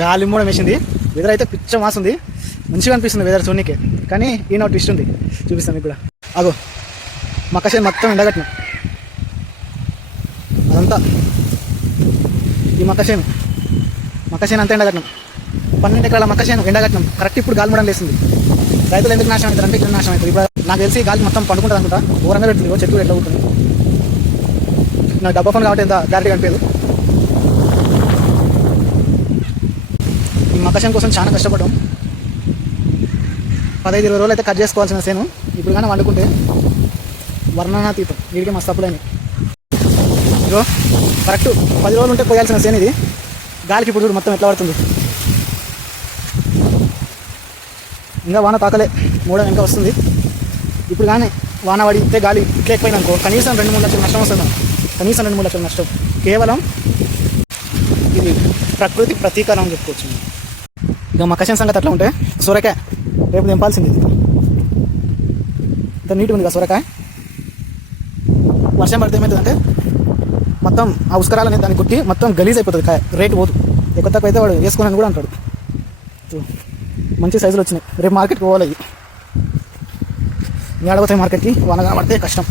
గాలి మూడం వేసింది. వెదర్ అయితే పిచ్చ మాస్తుంది, మంచిగా అనిపిస్తుంది వెదర్ చూడనీకే. కానీ ఈయన ట్విస్ట్ ఉంది, చూపిస్తాను మీకు కూడా. అగో మక్కసేను మొత్తం ఎండగట్టినాం, అదంతా ఈ మక్కసేను అంతా ఎండగట్టినాం. 12 ఎకరాల మక్కసేను ఎండగట్టినాం. కరెక్ట్ ఇప్పుడు గాలి మూడం లేస్తుంది. రైతులు ఎందుకు నాశనం అవుతారు అంటే ఇక్కడ నాశనం అవుతుంది. ఇప్పుడు నాకు తెలిసి గాలి మొత్తం పండుకుంటుంది అనుకుంటా, ఘోరంగా పెడుతుంది. చెట్లు ఎట్లా ఉంటుంది, నాకు డబ్బా ఫోన్ కాబట్టి ఎంత క్లారిటీ కనిపించదు. ఈ మక్కసేను కోసం చాలా కష్టపడ్డాం. 15-20 రోజులు అయితే కట్ చేసుకోవాల్సిన సేను ఇప్పుడు కానీ వండుకుంటే వర్ణనాతీతం. వీడికి మస్తు అప్పులైనవి. ఇగో కరెక్ట్ 10 రోజులు ఉంటే పోయాల్సిన సేను ఇది. గాలికి ఇప్పుడు చూడు మొత్తం ఎట్లా పడుతుంది. ఇంకా వాన తాకలే, మూడం ఇంకా వస్తుంది. ఇప్పుడు కానీ వాన పడితే గాలి ఇట్లా ఎక్కువైంది అనుకో, కనీసం 2-3 లక్షల నష్టం వస్తుంది. కనీసం 2-3 లక్షల నష్టం. కేవలం ఇది ప్రకృతి ప్రతీకారం అని చెప్పుకోవచ్చు. ఇక మక్కసేను సంగతి అట్లా ఉంటే సొరకాయ రేపు తెంపాల్సింది. ఇంత నీట్గా ఉంది కదా సొరకాయ. వర్షం పడితే ఏమవుతుందంటే మొత్తం ఆ ఉస్కరాలని దాన్ని కొట్టి మొత్తం గలీజ్ అయిపోతుంది. కాయ రేటు పోదు. ఎక్కువ తక్కువ అయితే వాడు వేసుకుని కూడా అంటాడు. మంచి సైజులు వచ్చినాయి. రేపు మార్కెట్కి పోవాలి. ఏడవతాయి మార్కెట్కి, వాన పడితే కష్టం.